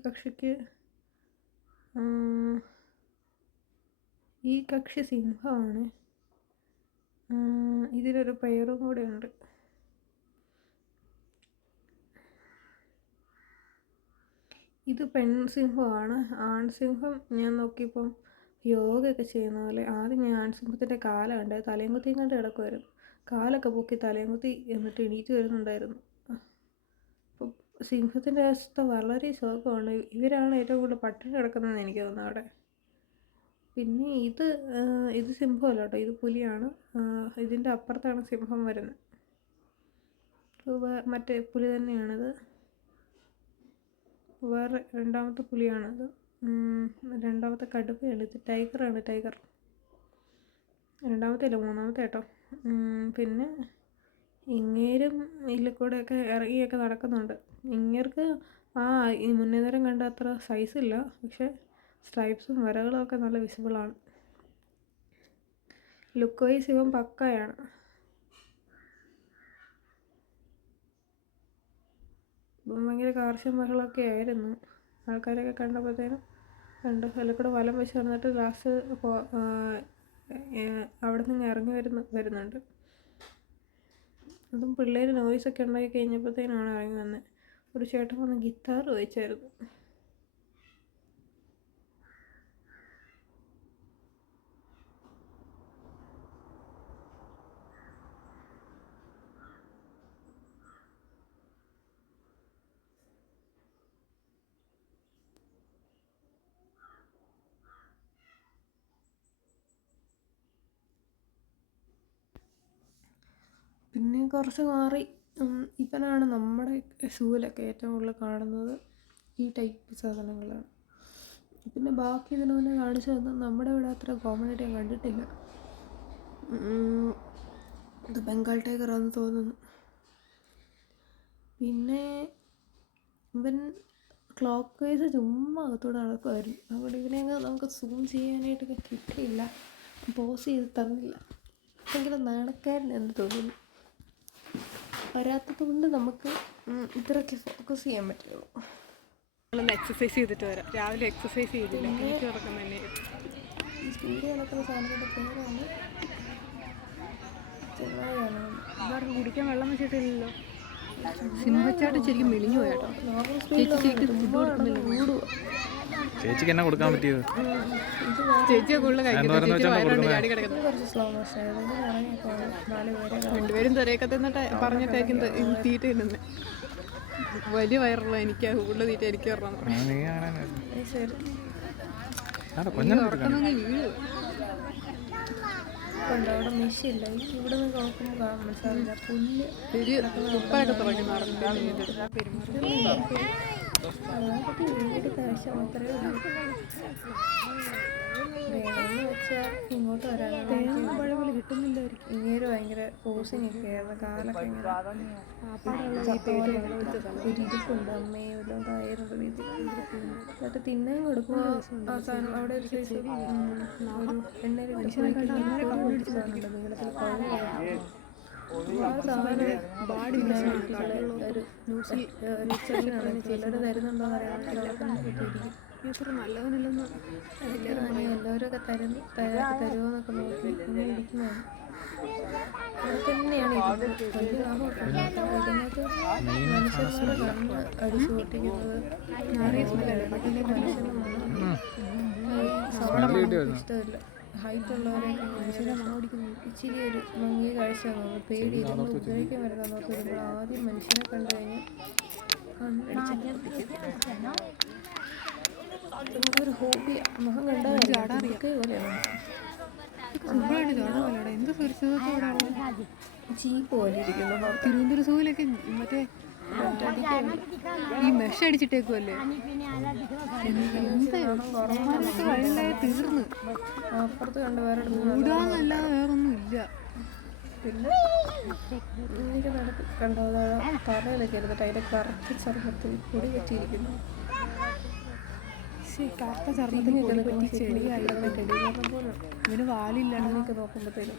കക്ഷി സിംഹമാണ്. ഇതിലൊരു പെയറും കൂടെ ഉണ്ട്. ഇത് പെൺസിംഹമാണ്. ആൺസിംഹം ഞാൻ നോക്കിയപ്പം യോഗയൊക്കെ ചെയ്യുന്ന പോലെ. ആദ്യം ഞാൻ ആൺസിംഹത്തിൻ്റെ കാല കണ്ടത് തലയും കുത്തിയും കണ്ട് കിടക്കുമായിരുന്നു. കാലൊക്കെ പൊക്കി തലയും കുത്തി എന്നിട്ട് എണീറ്റ് വരുന്നുണ്ടായിരുന്നു. അപ്പം സിംഹത്തിൻ്റെ അവസ്ഥ വളരെ ശോകമാണ്. ഇവരാണ് ഏറ്റവും കൂടുതൽ പട്ടിണി കിടക്കുന്നതെന്ന് എനിക്ക് തോന്നുന്നു അവിടെ. പിന്നെ ഇത് സിംഹമല്ല കേട്ടോ, ഇത് പുലിയാണ്. ഇതിൻ്റെ അപ്പുറത്താണ് സിംഹം വരുന്നത്. മറ്റേ പുലി തന്നെയാണിത്. വേറെ രണ്ടാമത്തെ പുലിയാണത്. രണ്ടാമത്തെ കടുവയാണ്. ഇത് ടൈഗർ. രണ്ടാമത്തെ അല്ല, മൂന്നാമത്തെ കേട്ടോ. പിന്നെ ഇങ്ങേരും ഇതിൽ കൂടെയൊക്കെ ഇറങ്ങിയൊക്കെ നടക്കുന്നുണ്ട്. ഇങ്ങേർക്ക് ഈ മുന്നേ നേരം കണ്ട അത്ര സൈസില്ല, പക്ഷെ സ്ട്രൈപ്സും വരകളും ഒക്കെ നല്ല വിസിബിളാണ്. ലുക്ക് വൈസ് ഇവൻ പക്കയാണ്. ഭയങ്കര കാർഷിക ബഹളമൊക്കെ ആയിരുന്നു. ആൾക്കാരൊക്കെ കണ്ടപ്പോഴത്തേനും കണ്ട് അതിൽ കൂടെ വലം വെച്ച് വന്നിട്ട് ലാസ്റ്റ് അവിടെ നിന്ന് ഇറങ്ങി വരുന്നുണ്ട്. അതും പിള്ളേർ നോയ്സൊക്കെ ഉണ്ടാക്കി കഴിഞ്ഞപ്പോഴത്തേനാണ് ഇറങ്ങി വന്നത്. ഒരു ചേട്ടൻ വന്ന് ഗിത്താർ വായിച്ചായിരുന്നു. പിന്നെ കുറച്ച് മാറി ഇവനാണ് നമ്മുടെ സൂവിലൊക്കെ ഏറ്റവും കൂടുതൽ കാണുന്നത്. ഈ ടൈപ്പ് സാധനങ്ങളാണ്. പിന്നെ ബാക്കി ഇതിന് മുന്നേ കാണിച്ചു തന്നത് നമ്മുടെ ഇവിടെ അത്ര കോമൺ ആയിട്ട് ഞാൻ കണ്ടിട്ടില്ല. ഇത് ബംഗാൾ ടൈഗറാണെന്ന് തോന്നുന്നു. പിന്നെ ഇവൻ ക്ലോക്ക് വൈസ് ചുമ്മാ അകത്തോടെ നടക്കുമായിരുന്നു. അവിടെ ഇവനെയൊക്കെ നമുക്ക് സൂം ചെയ്യാനായിട്ടൊക്കെ കിട്ടിയില്ല, പോസ് ചെയ്ത് തന്നില്ല. ഭയങ്കര നാണക്കാരൻ എന്ന് തോന്നുന്നു. വരാത്തത് കൊണ്ട് നമുക്ക് ഇത്രയൊക്കെ ഫോക്കസ് ചെയ്യാൻ പറ്റുള്ളൂ. നമ്മളൊന്ന് എക്സസൈസ് ചെയ്തിട്ട് വരാം. രാവിലെ എക്സസൈസ് ചെയ്തില്ല, എനിക്ക് ഉറക്കം തന്നെ. ഈ സ്പീഡ് നടക്കുന്ന സാധനത്തിൻ്റെ പേരാണ് ചെന്നായാണ്. ഇവർക്ക് കുടിക്കാൻ വെള്ളം വെച്ചിട്ടില്ലല്ലോ. സിംഹച്ചാട്ടം ശരിക്കും മെലിഞ്ഞു പോയാട്ടോ. നോർമൽ സ്പീഡിൽ കൂടുക. ചേച്ചിക്ക് എന്നാ കൊടുക്കാൻ പറ്റിയത്? ചേച്ചിയെ കൂടുതൽ കഴിക്കുന്നത് ചാടി കിടക്കുന്നത്. കുറച്ച് സ്ലോ മോഷൻ ആയിരുന്നു. ഇറങ്ങിയപ്പോൾ 4 പേരെ രണ്ടുപേരും തിരയൊക്കെ തിന്നിട്ട് പറഞ്ഞിട്ടേക്കും തീറ്റ തിന്നുന്നത്. വലിയ വയറുള്ള എനിക്ക് കൂടുതൽ തീറ്റ എനിക്ക് പറഞ്ഞു. ശരി ഉറക്കമൊന്നും വീഴും. ഉണ്ട് അവിടെ മെഷീനില്ല. ഇവിടെ നിന്ന് നോക്കുമ്പോൾ മനസ്സിലാവില്ല. പുല്ല് ഉപ്പൊക്കെ തുടങ്ങി വീട് കാഴ്ച മാത്രമേ ഉള്ളൂ. വേണമെന്ന് വെച്ചാൽ ഇങ്ങോട്ട് വരാൻ പഴപോലെ കിട്ടുന്നില്ലായിരിക്കും. ഇങ്ങനെ ഭയങ്കര പോസിങ് ഒക്കെ ആയിരുന്നു. കാലൊക്കെ ഒരു ഇരിപ്പുണ്ട്. അമ്മയും ഇല്ലാണ്ടായിരുന്നു രീതി. എന്നിട്ട് തിന്നാൻ കൊടുക്കുമ്പോൾ അവസാനം അവിടെ ഒരു സൈസ് ഒരു എണ്ണയിൽ നീളത്തിൽ ചിലർ തരുന്നുണ്ടോ നല്ലവനല്ലെന്ന് എല്ലാവരൊക്കെ തരുമോ എന്നൊക്കെ നോക്കി ഇങ്ങനെ ഇരിക്കുന്നതാണ്. അവിടെ തന്നെയാണ് വലിയ ലാഭമൊക്കെ. ഇതിനകത്ത് മനുഷ്യന്മാരുടെ കണ്ണ് അടിച്ചു പൊട്ടിക്കുന്നത് മനുഷ്യനും ഇഷ്ടമില്ല. ഹൈറ്റ് ഉള്ളവരൊക്കെ ഇച്ചിരി ഒരു മങ്ങിയ കാഴ്ച തോന്നുന്നു. പേടി ഇതൊന്നും ഉപയോഗിക്കാൻ വരുന്ന നോക്കി നമ്മൾ ആദ്യം മനുഷ്യനെ കണ്ടു കഴിഞ്ഞാൽ ഒരു ഹോബിയാണ്. മുഖം കണ്ടാൽ പോലെയാണ്. ജീപ്പ് പോലെ ഇരിക്കുന്നു. തിരുവനന്തപുരം സൂവിലൊക്കെ മറ്റേ ഈ മെഷ അടിച്ചിട്ടേക്കുമല്ലേ. വഴിയുണ്ടായ തീർന്ന് അപ്പുറത്ത് കണ്ട് വേറെ കൂടാന്നല്ലാതെ വേറൊന്നും ഇല്ല. പിന്നെ എനിക്ക് നടത്തി കണ്ടോ തറയിലൊക്കെ ഇരുന്നിട്ട് അതിൻ്റെ കറക്റ്റ് ചർമ്മത്തിൽ പൊടി പറ്റിയിരിക്കുന്നു. കറുത്ത ചർമ്മത്തിന് പറ്റി ചെടിയായി. ഇവന് വാലില്ല. അങ്ങനെയൊക്കെ നോക്കുമ്പോഴത്തേനും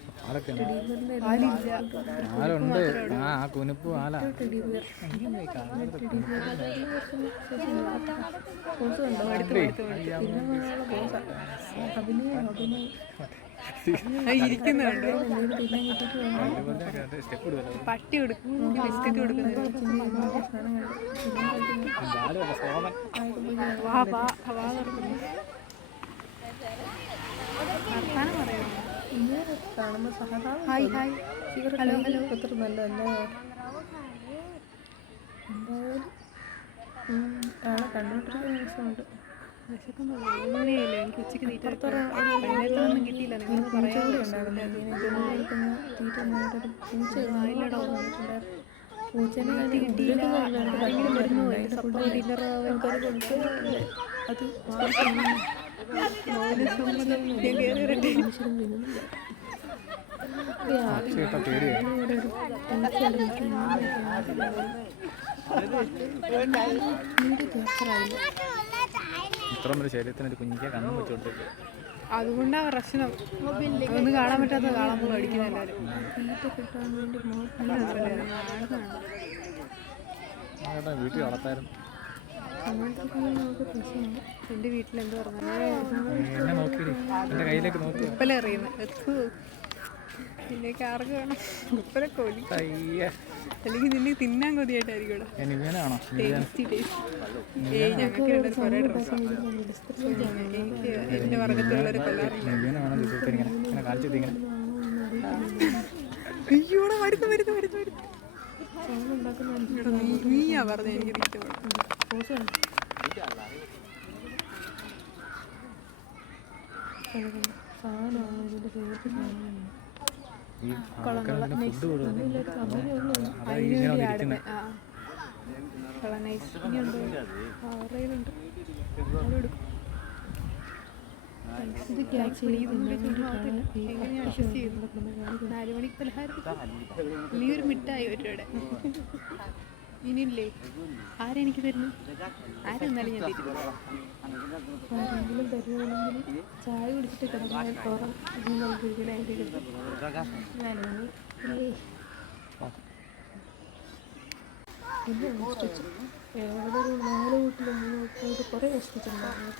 ഇരിക്കുന്നുണ്ട്. പട്ടി കൊടുക്കും, ബിസ്ക്കറ്റ് കൊടുക്കുന്നത്. വർത്താനം പറയുന്നു. ഇങ്ങനെ കാണുമ്പോൾ സഹതാപം. Hi hi. Hello hello. അത്ര നല്ലതല്ലേ. എന്തായാലും ആളെ കണ്ടോണ്ടിരിക്കുന്ന രസമുണ്ട്. വിശക്കൊന്നുമില്ല. എനിക്ക് ഉച്ചയ്ക്ക് തീറ്റ കിട്ടിയില്ല. നിങ്ങൾ പൂച്ചയോടെ ഉണ്ടായിരുന്നു. തീറ്റ നന്നായിട്ടൊരു പൂച്ച വന്നിട്ടുണ്ടായിരുന്നു. പൂച്ചേനെ കിട്ടിയില്ല. ആരെങ്കിലും വരുന്നു ആൾക്കാർ കൊടുക്കുന്നില്ലേ. അത് മനുഷ്യരും തിന്നുന്നില്ല. ശരീരത്തിനൊരു കുഞ്ഞിക്ക് കണ്ണും വെച്ചോണ്ടിരിക്കും. അതുകൊണ്ടാ പ്രശ്നം. ഒന്ന് കാണാൻ പറ്റാത്ത കാണാൻ പോകും അടിക്കുന്ന എല്ലാവരും. തീറ്റ കിട്ടാൻ വേണ്ടി ചേട്ടാ വീട്ടിൽ വളർത്തായിരുന്നു. എൻ്റെ വീട്ടിൽ എന്ത് പറഞ്ഞു എന്നെ നോക്കിയിടി, എൻ്റെ കയ്യിലേക്ക് നോക്കി. ഉപ്പല അറിയുന്നത് നിന്നേക്ക് ആർക്ക് വേണം ഉപ്പല കൊലി അയ്യേ, അല്ലെങ്കിൽ നിന്നെ തിന്നാൻ കൊതിയായിട്ടായിരിക്കും ഇവിടെ. നിവേനാണോ? ടേസ്റ്റി ഞങ്ങൾക്ക് കുറേ ഡ്രസ്സാണ്. എനിക്ക് എൻ്റെ വർഗത്തിലുള്ളൊരു കൊല്ലാറില്ല. നിവേനാണോ ദിവസത്തെ ഇങ്ങനെ ഇങ്ങനെ കാണിച്ചത് ഇങ്ങനെ. അയ്യോടെ വരുന്നു വരുന്നു വരുന്നു വരുന്നു. നീയാ പറഞ്ഞ എനിക്ക് ഇഷ്ടപ്പെടും. ഈ ആൾക്കാരുടെ ഫുഡ് കൊടുക്കുന്നു. അതാ ഇങ്ങനെ വന്നിരിക്കുന്നത്. നാലുമണിക്ക് പലഹാരം നീ ഒരു മിഠായി ഒരുവിടെ ഇനിയില്ലേ ആരെനിക്ക് തരുന്നു? ആരെന്നാലും ഞാൻ തരും. ആരെങ്കിലും തരുവാണെങ്കിൽ ചായ കുടിച്ചിട്ട് കിടന്നാൽ ഏതൊരു 4 വീട്ടിൽ 3 വീട്ടിലായിട്ട് കുറേ കഷ്ടിച്ചിട്ടുണ്ടായിരുന്നു.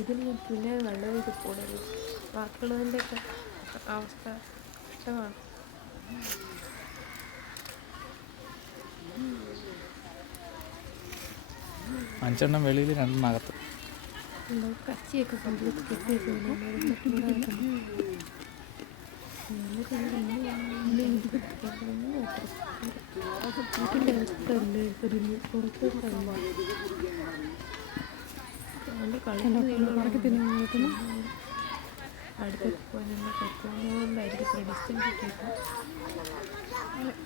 ഇതിന് പിന്നെ നല്ലത് പോകരുത്. ബാക്കിയുള്ളതിൻ്റെയൊക്കെ അവസ്ഥ ഇഷ്ടമാണ്. 5 എണ്ണം വെളിയിൽ 2 എണ്ണം അകത്ത്. കച്ചിയൊക്കെ കൊണ്ടുപോയി കെട്ടിയൊക്കെ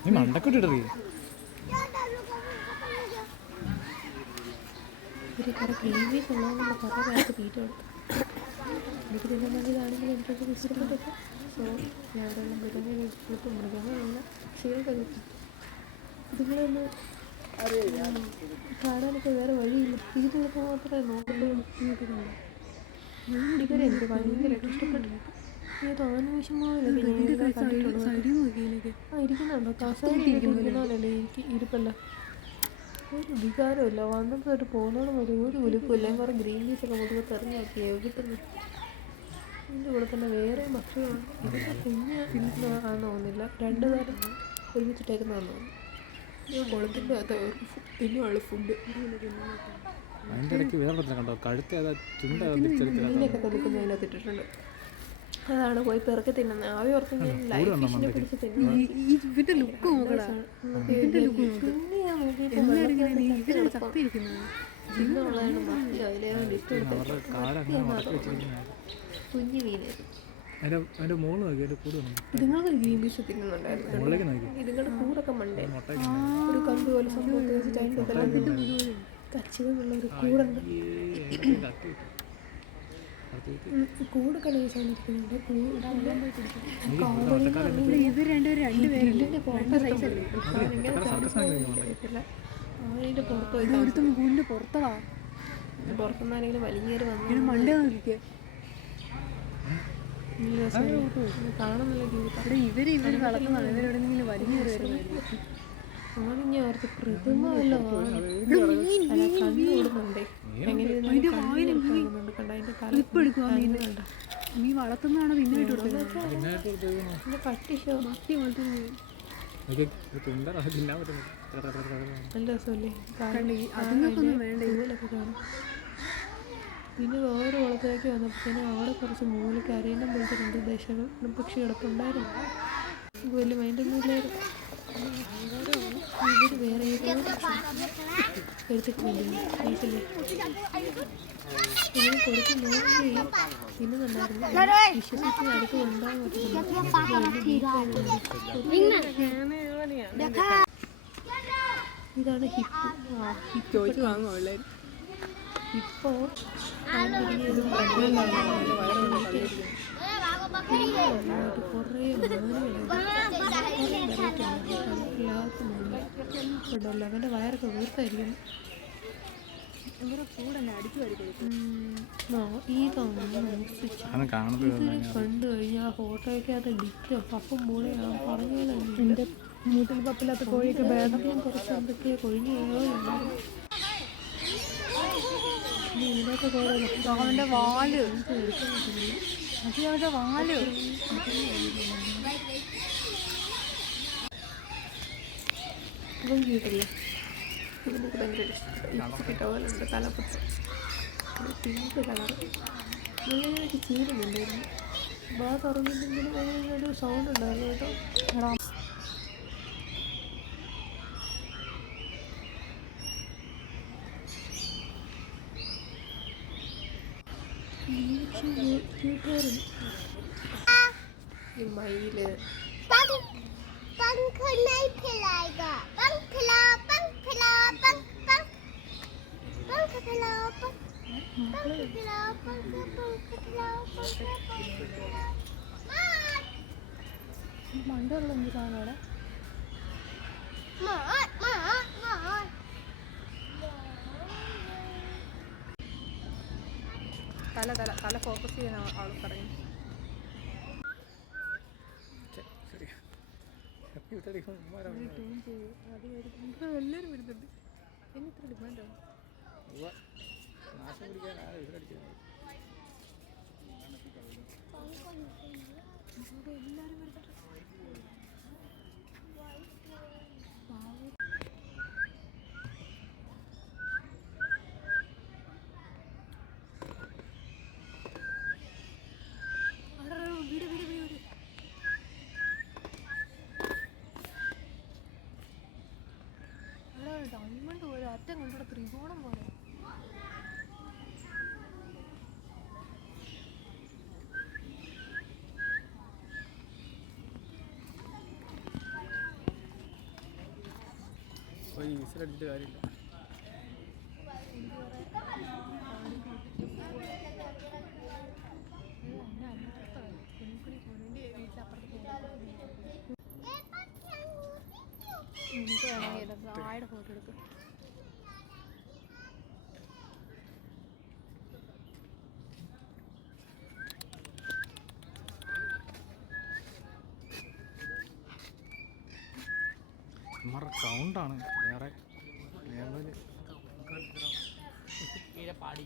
നീ മണ്ടക്കൊട്ടിടറി. ഒരു കുറേ ഗ്രീവീസ് ഉള്ളതെന്നുള്ള കുറേ കാലത്ത് തീറ്റ കൊടുത്തു. എനിക്ക് പിന്നെ നല്ലതാണെങ്കിൽ എനിക്കൊക്കെ ഇഷ്ടപ്പെട്ടു. സോ ഞാൻ അവിടെ മൃഗങ്ങളുള്ള പക്ഷികൾക്കൊക്കെ കിട്ടും. ഇതുങ്ങളൊന്ന് കാണാനൊക്കെ വേറെ വഴിയില്ല. ഇതിനൊക്കെ മാത്രമേ നോക്കുന്നുള്ളൂ. ഇവരെ എനിക്ക് ഭയങ്കരമായിട്ട് ഇഷ്ടപ്പെട്ടു. ഏതോ ആനിമേഷന്മാരിലൊക്കെ ഇരിക്കുന്നുണ്ടോ? കസേരയിരിക്കുന്നതല്ലേ എനിക്ക് ഇരിപ്പല്ല. ഒരു വികാരമില്ല. വന്നപ്പോഴായിട്ട് പോകുന്നോളം വരെ ഒരു ഒലിപ്പില്ല. കുറേ ഗ്രീൻ പീസൊക്കെ മുതുകെ തെറിഞ്ഞ് നോക്കി കിട്ടുന്നു. ഇതിൻ്റെ കൂടെ തന്നെ വേറെ ഭക്ഷണമുണ്ട്. ഇതൊക്കെ കുഞ്ഞ് ആണെന്ന് തോന്നുന്നില്ല. 2 തരം ഒരുമിച്ചിട്ടേക്കുന്നതാണെന്ന് തോന്നുന്നു. ഞാൻ കുളത്തിൻ്റെ അകത്ത് തിന്നുവാള് ഫുഡ്. അതിൻ്റെ ഇടയ്ക്ക് വേറെ കണ്ടോ, കഴുത്ത് ഏതാ ചുണ്ട മീനൊക്കെ തെളിക്കുന്ന അതിനകത്ത് ഇട്ടിട്ടുണ്ട്. അതാണ് പോയി പെറുക്കി തിന്നുന്നത്. ആവി ഓർത്ത് ഞാൻ ലൈഫ് ഫിഷിനെ പിടിച്ച് തിന്നു. ഇവന്റെ ലുക്ക് നോക്കടാ. ഇവന്റെ ലുക്ക് ചിന്നുള്ളതാണ് മത്തി. അതിലേതാണ്ട് ഇഷ്ടം കുഞ്ഞു മീനായിരുന്നു. അതിൻ്റെ മോള് നോക്കി, അതിൻ്റെ കൂട് വന്നു. ഇതുങ്ങൾക്ക് ഗ്രീൻ പീസ് തിന്നുന്നുണ്ടായിരുന്നു. മുകളിലേക്ക് നോക്കി. ഇതുങ്ങളുടെ കൂടൊക്കെ മണ്ടേ ഒരു കമ്പി പോലെ സംഭവം വെച്ചിട്ട് അതിൻ്റെ കച്ചികളുള്ള ഒരു കൂടുണ്ട്. കൂടൊക്കെ നയിച്ചാണിരിക്കുന്നുണ്ട്. ഇവർ രണ്ടുപേരും അതിൻ്റെ പുറത്ത് പോയി ഒരുത്തും കൂടിന്റെ പുറത്തടാ. പുറത്തുനിന്ന് ആരെങ്കിലും വലിഞ്ഞേറി വന്നു മണ്ട നോക്കിക്കേ. കാണുന്നില്ല ജീവിതം. ഇവര് കളക്കുന്നതാണ്. ഇവരെവിടെയെങ്കിലും വലിഞ്ഞേറി വരുമായിരുന്നു. ആദ്യം ഞാൻ ഓർത്ത് പ്രതിമ വല്ലോ കണ്ടുകൊടുന്നുണ്ടേ. എങ്ങനെ കാണുന്നുണ്ട്. കണ്ട അതിൻ്റെ ക്ലിപ്പ് എടുക്കുക. നീ വളർത്തുന്നതാണോ പിന്നെ പട്ടി ഷോ മത്തി വളർത്തുന്നത്? നല്ല രസമല്ലേ? അതുങ്ങൾക്കൊന്നും വേണ്ട. ഇതുപോലൊക്കെ കാണും. പിന്നെ വേറെ കുളത്തിലേക്ക് വന്നപ്പോഴത്തേനും അവിടെ കുറച്ച് മൂലയ്ക്ക് അരയിനം പോലത്തെ 2 ദേശങ്ങൾ പക്ഷി കിടപ്പുണ്ടായിരുന്നു. വലിയ മൈൻഡൊന്നും ഇല്ലായിരുന്നു. ഇവർ വേറെ എടുത്തിട്ട് വീട്ടില്ലേ ഇങ്ങനെ കൊടുത്ത് നോക്കി തിന്നുന്നുണ്ടായിരുന്നു. വിശ്വസിച്ച് അടുത്ത് ഉണ്ടാകാൻ ഇതാണ് ഹിപ്പ്. ചോദിച്ചു വാങ്ങുള്ളൂ. ഇപ്പോൾ കുറേ ഉണ്ടല്ലോ. അവൻ്റെ വയറൊക്കെ വീർത്തായിരിക്കും. ഇവരെ കൂടെ അടിച്ചു കാണുന്നത് കണ്ടു കഴിഞ്ഞാൽ ആ ഫോട്ടോയ്ക്ക് അത് ഡിറ്റോ അപ്പം പോലെ പറഞ്ഞ മൂട്ടിൽ പപ്പില്ലാത്ത കോഴിയൊക്കെ ഭേദം. കുറച്ച് എന്തൊക്കെയോ കൊഴിഞ്ഞു ഇതിനൊക്കെ അവൻ്റെ വാല് അത് അവൻ്റെ വാല് കിട്ടില്ല. ഇതിനൊക്കെ ഭയങ്കര ഇഷ്ടം ടോലുണ്ട് തലപ്പത്ത് പിങ്ക് കളർ നല്ലതായിട്ട് ചീരുന്നുണ്ടായിരുന്നു. ബാ തുറന്നിട്ടെങ്കിലും ഒരു സൗണ്ട് ഉണ്ടായിരുന്നു കേട്ടോ. ഈ മയില് पंख नहीं फैलाएगा पंख फैलाओ पंख फैलाओ पंख पंख पंख फैलाओ पंख फैलाओ पंख फैलाओ पंख फैलाओ മണ്ടുള്ള എന്തിനാണ് അവിടെ? തല ഫോക്കസ് ചെയ്യാൻ ആൾ പറയും. എല്ലാവരും വരുന്നുണ്ട്. എന്നെ ഇത്ര ഡിമാൻഡോ? നാശം പിടിക്കാനാണ് ഇതിലടിക്കുന്നത്. എല്ലാവരും വരുന്നുണ്ട്. ഡയമണ്ട് പോലെ അറ്റം കൊണ്ടുകൂടെ ത്രികോണം പോലെ. ഈ വിസിലടിച്ചിട്ട് കാര്യമില്ല. എനിക്ക് വേണമെങ്കിൽ ആയുടെ ഫോട്ടോ എടുക്കും. നമ്മുടെ സൗണ്ടാണ് വേറെ ലെവല്. പാടി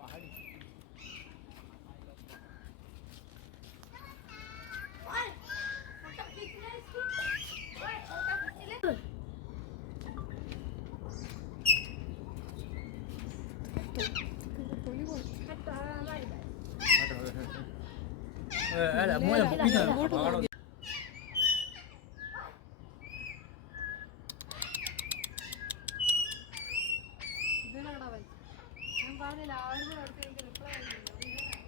പാടി ഇതിനാണവൻ. ഞാൻ പറഞ്ഞില്ല ആരും കൂടെ അടുത്ത് എനിക്ക് റിപ്ലൈ ചെയ്യുന്നില്ല.